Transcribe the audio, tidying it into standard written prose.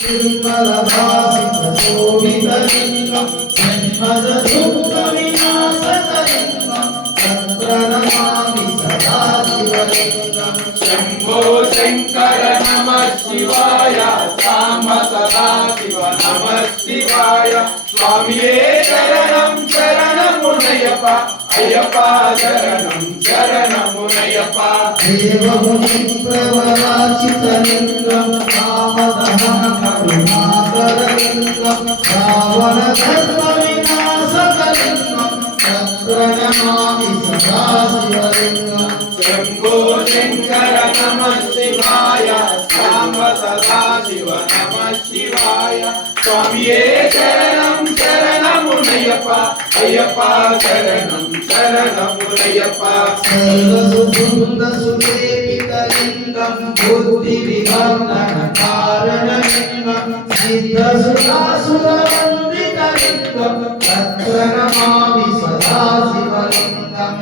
निर्मलभासितशोभितलिङ्गं जन्मदुःखविनाशकलिङ्गं तत्प्रणमामि सदा शिवलिङ्गं। शम्भो शङ्कर नमः शिवाय, साम्ब सदा शिव नमः शिवाय। स्वामिये शरणं शरणमुनय्यप्प, अय्यप्प शरणं शरणमुनय्यप्प। देवमुनिप्रवराचितलिङ्गं कामदहनं करुणाकरलिङ्गं रावणधर्मविनाशकलिङ्गं तत्प्रणमामि सदा शिवलिङ्गं। शम्भो शङ्कर नमः शिवाय, साम्ब सदा शिव नमः शिवाय। स्वामिये शरणं शरणमुनय्यप्प, अय्यप्प शरणं शरणमुनय्यप्प। सर्वसुखुन्दसुलेपितलिङ्गं बुद्धिविवर्धनकारणलिङ्गं सिद्धसुरासुरवन्दितलिङ्गं तत्प्रणमामि सदा शिवलिङ्गम्।